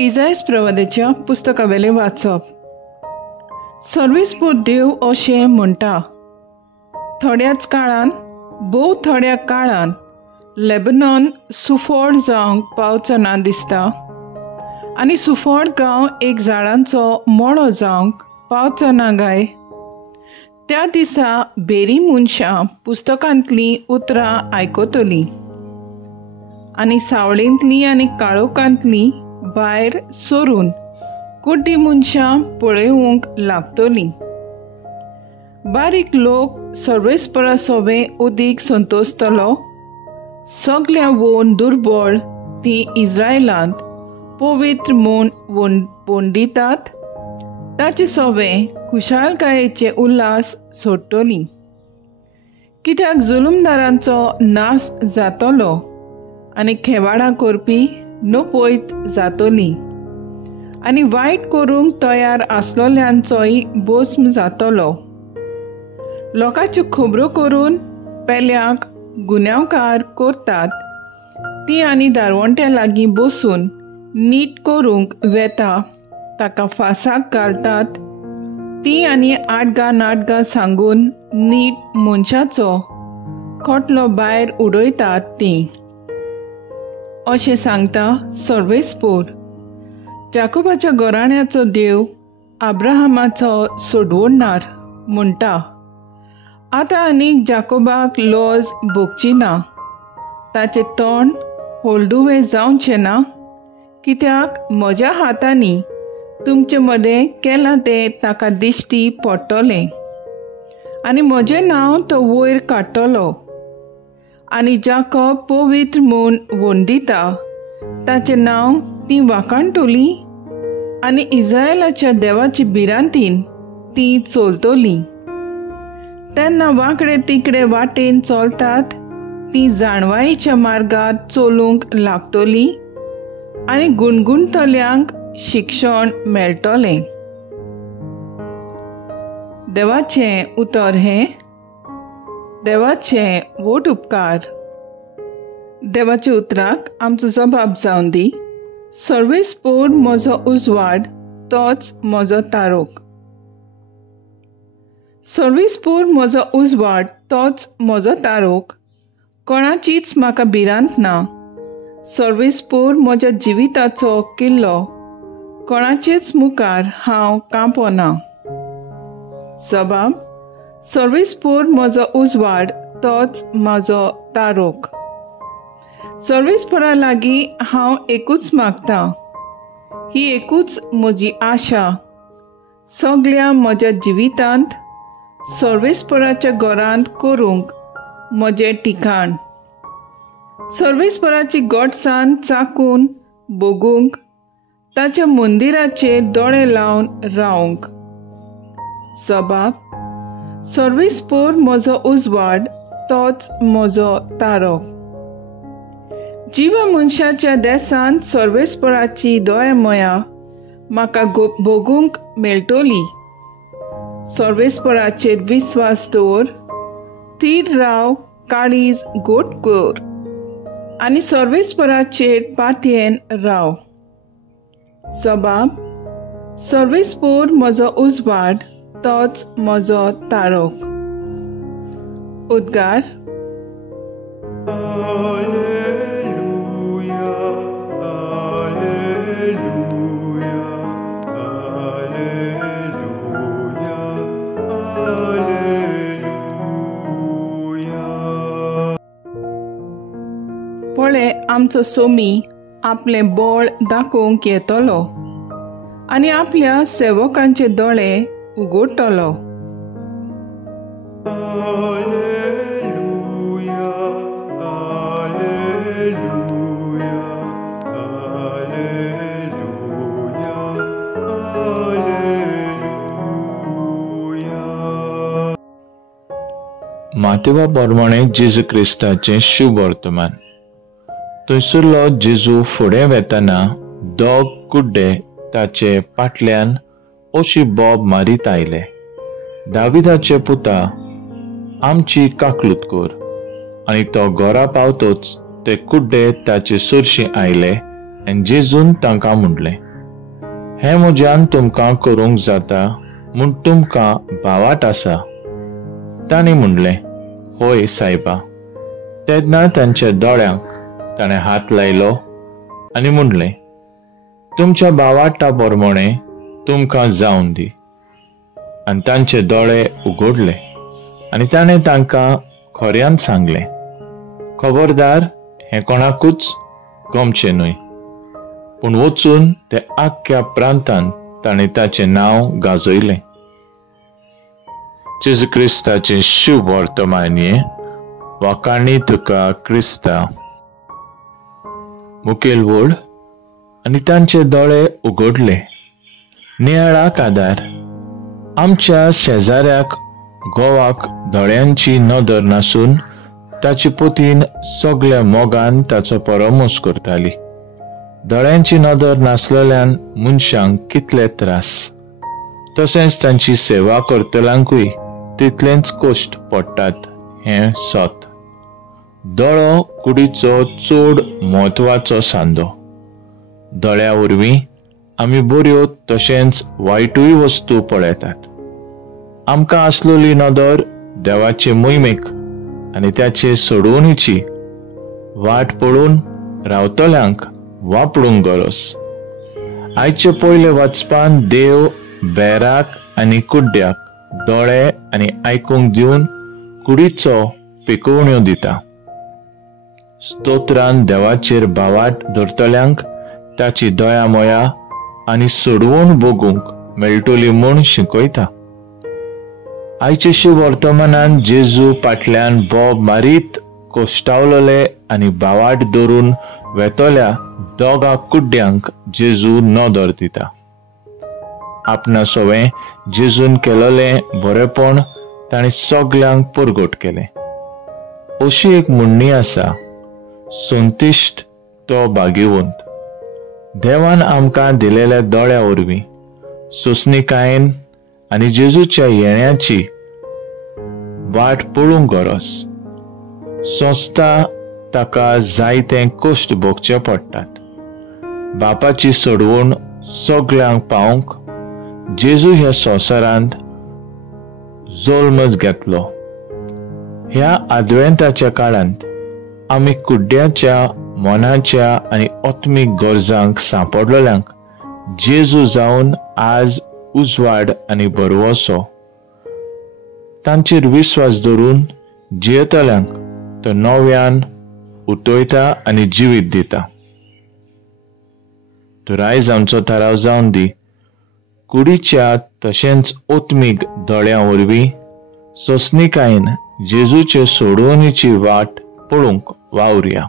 इजायास प्रवादेच्या पुस्तकावेले वाचप. सर्वेस्पूर देव अशें म्हणटा, थोड्याच काळान थोड्या काळान लेबनॉन सुफोड जावंक पावचो ना दिसता, आनी सुफोड गांव एक झाडांचो मळो जावंक पावचो ना गाय. त्या दिसा बेरी मनशां पुस्तकांतलीं उतरां आयकतलीं, आनी सावळेंतलीं आनी काळोखांतलीं भायर सोरून कुड्डी मनशां पळयोवंक लागतलीं. बारीक लोक सर्वेस्परा सोबें उदीक संतोसतलो. सगळ्या वोन दुर्बळ ती इस्रायलांत पवित्र म्हूण वंडितात, ताचे सोबें खुशालकायेचे उल्हास सोडटलीं. कित्याक जुलुमदारांचो नाश जातलो आनी खेवाडां करपी नपयत जातलीं, आनी वायट करूंक तयार आसलोल्यांचोय भस्म जातलो. लोकांच्यो खबरो करून पेल्याक गुन्यांवकार करतात ती आनी दारवंट्या लागीं बसून नीट करूंक वेता ताका फासाक घालतात ती आनी आडगां सांगून नीट मनशाचो खोटलो भायर उडयतात ती. अशें सांगता सर्वेस्पूर. जाकोबाच्या घराण्याचो देव अब्राहमाचो सोडवणणार म्हणटा, आतां आनीक जाकोबाक लॉज भोगची ना, ताचें तोंड होलडुवें जावचें ना, कित्याक म्हज्या हातांनी तुमचे मदें केलां तें ताका दिश्टी पडटलें, आनी म्हजें नांव तो वयर काडटलो. आनी जाकोब पवित्र म्हूण वंडिता ताचें नांव ती वाखाणटली, आनी इस्रायलाच्या देवाची भिरांतीन ती चलतलीं. तेन्ना वांकडे तिकडे वाटेन चलतात ती जाणवायेच्या मार्गार चलूंक लागतलीं, आनी गुणगुणतल्यांक शिक्षण मेळटलें. देवाचें उतर हें. देवाचें वोट उपकार. देवाच्या उतराक आमचो जबाब जावन दी. सर्वेस्पूर म्हजो उजवाड, तोच म्हजो तारोक. सर्वेस्पूर म्हजो उजवाड, तोच म्हजो तारोक. कोणाचीच म्हाका भिरांत ना. सर्वेस्पूर म्हज्या जिविताचो किल्लो. कोणाचेच मुखार हांव कांपना. जबाब. सर्वेस्पूर म्हजो उजवाड, तोच म्हजो तारोक. सर्वेस्परा लागीं हांव एकूच मागतां. ही एकूच म्हजी आशा. सगळ्या म्हज्या जिवितांत सर्वेस्पराच्या घरांत करूंक म्हजें ठिकाण. सर्वेस्पराची गोडसाण चाकून भोगूंक, ताच्या मंदिराचेर दोळे लावन रावंक. जबाब. सर्वेस्पूर म्हजो उजवाड, तोच म्हजो तारोक. जिवा मनशाच्या देसांत सर्वेस्पराची दोळेमोया म्हाका भोगूंक मेळटली. सर्वेस्पराचेर विस्वास दवर. थीर राव, काळीज गोट कर, आनी सर्वेस्पराचेर पातयेन राव. जबाब. सर्वेस्पूर म्हजो उजवाड, तोच म्हजो तारोक. उद्गार. पळय, आमचो सोमी आपलें बळ दाखोवंक येतलो आनी आपल्या सेवकांचे दोळे उगडटलो. मातेवा प्रमाणे जेजू क्रिस्ताचें शुभ वर्तमान. थंयसरलो जेजू फुडें वेतना दोग कुड्डे ताचे फाटल्यान अशी बोब मारीत आयले. दाविदाचे पुता, आमची काकलूत कर. आनी तो घरा पावतोच ते कुड्डे ताचे सुरशी आयले आनी जेजून तांकां म्हणलें, हें म्हज्यान तुमकां करूंक जाता म्हूण तुमकां भावाट आसा. तांणी म्हणलें, होय सायबा. तेन्ना तांच्या दोळ्यांक ताणें हात लायलो आनी म्हणलें, तुमच्या भावाटा पोरमोणे तुमकां जावन दी. आनी तांचे दोळे उगडले आनी ताणें तांकां खऱ्यान सांगलें, खबरदार, हें कोणाकूच गमचें न्हय. पूण वचून ते आख्ख्या प्रांतांत ताणें ताचें नांव गाजयलें. जेजू क्रिस्ताचें शुभ वर्तमान वाकाणी तुका क्रिस्ता. मुखेल वड आनी तांचे दोळे उगडले. नियाळाक आदार. आमच्या शेजाऱ्याक गोवाक दोळ्यांची नदर नासून ताचे पोतीन सगळ्या मोगान ताचो परमोस करताली. दोळ्यांची नदर नासलेल्यान मनशांक कितले त्रास, तशेंच तांची सेवा करतल्यांकूय तितलेंच कश्ट पडटात हें सत. दोळो कुडीचो चड म्हत्वाचो सांदो. दोळ्या वरवीं आमी बऱ्यो तशेंच वायटूय वस्तू पळयतात. आमकां आसलोली नदर देवाचे मोहिमेक आनी त्याचे सोडवणीची वाट पळोवन रावतल्यांक वापरूंक गरज. आयचे पयले वचपान देव बेराक आनी कुड्ड्याक दोळे आनी आयकूंक दिवन कुडीचो पिकोवण्यो दिता. स्तोत्रान देवाचेर भावाट धरतल्यांक ताची दया मोया आनी सोडवण भोगूंक मेळटली म्हूण शिकयता. आयचे शुभ वर्तमानान जेजू फाटल्यान बोब मारीत कोश्टावलोले आनी भावाट धरून वेतोल्या दोगा कुड्ड्यांक जेजू नदर दिता. आपणा सोवें जेजून केलोलें बरेपण ताणें सगल्यांक परगट केलें. अशी एक म्हणणी आसा, संतिश्ट तो भाग्यवंत. देवान आमकां दिलेल्या दोळ्या वरवीं सोंसणीकायेन आनी जेजूच्या येण्याची वाट पळोवंक गरज. सोंसता ताका जायते कश्ट भोगचे पडटात. बापाची सोडवण सगल्यांक पावंक जेजू ह्या संवसारांत जल्मच घेतलो. ह्या आदवेंताच्या काळांत आमी कुड्ड्याच्या मनाच्या आनी आत्मीक गरजांक सांपडलेल्यांक जेजू जावन आज उजवाड आनी बरवसो तांचेर विस्वास दवरून जियेतल्यांक तो नव्यान उतोयता आनी जिवीत दिता. तर आयज आमचो थाराव जावन दी. कुडीच्या तशेंच आत्मीक दोळ्यां वरवीं सोंसणीकायेन जेजूचे सोडवणीची वाट पळोवंक वावुरया.